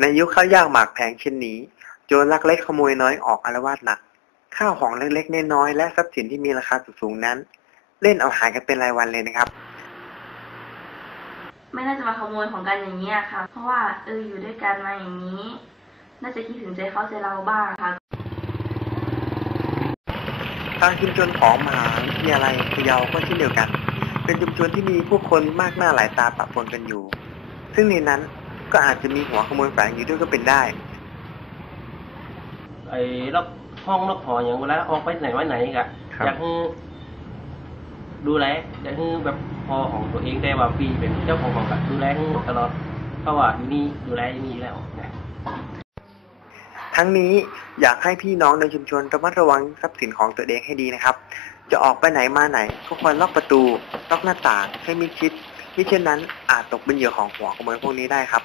ในยุคข้าวยากหมากแพงเช่นนี้ โจรลักเล็กขโมยน้อยออกอารวาสหนัก ข้าวของเล็กๆน้อยๆและทรัพย์สินที่มีราคาสูงๆนั้น เล่นเอาหายกันเป็นรายวันเลยนะครับ ไม่น่าจะมาขโมยของกันอย่างนี้ยค่ะ เพราะว่าเอออยู่ด้วยกันมาอย่างนี้ น่าจะคิดถึงใจเขาใจเราบ้างค่ะ ทางชุมชนของมหาวิทยาลัยพะเยาก็เช่นเดียวกัน เป็นชุมชนที่มีผู้คนมากหน้าหลายตาปะปนกันอยู่ ซึ่งในนั้น ก็อาจจะมีหัวขโมยแฝงอยู่ด้วยก็เป็นได้ ไอ้ล็อกห้องล็อกหออย่างเวลาออกไปไหนมาไหนกะครับ อยากให้ดูแลอยากให้แบบพอของตัวเองได้ว่าปีเป็นเจ้าของของกะดูแลให้ตลอดเพราะว่าอยู่นี่ดูแลอยู่นี่แล้วนะ ทั้งนี้อยากให้พี่น้องในชุมชนระมัดระวังทรัพย์สินของตัวเองให้ดีนะครับ จะออกไปไหนมาไหนก็ควรล็อกประตู ล็อกหน้าต่างให้มิดชิด มิเช่นนั้นอาจตกเป็นเหยื่อของหัวขโมยพวกนี้ได้ครับ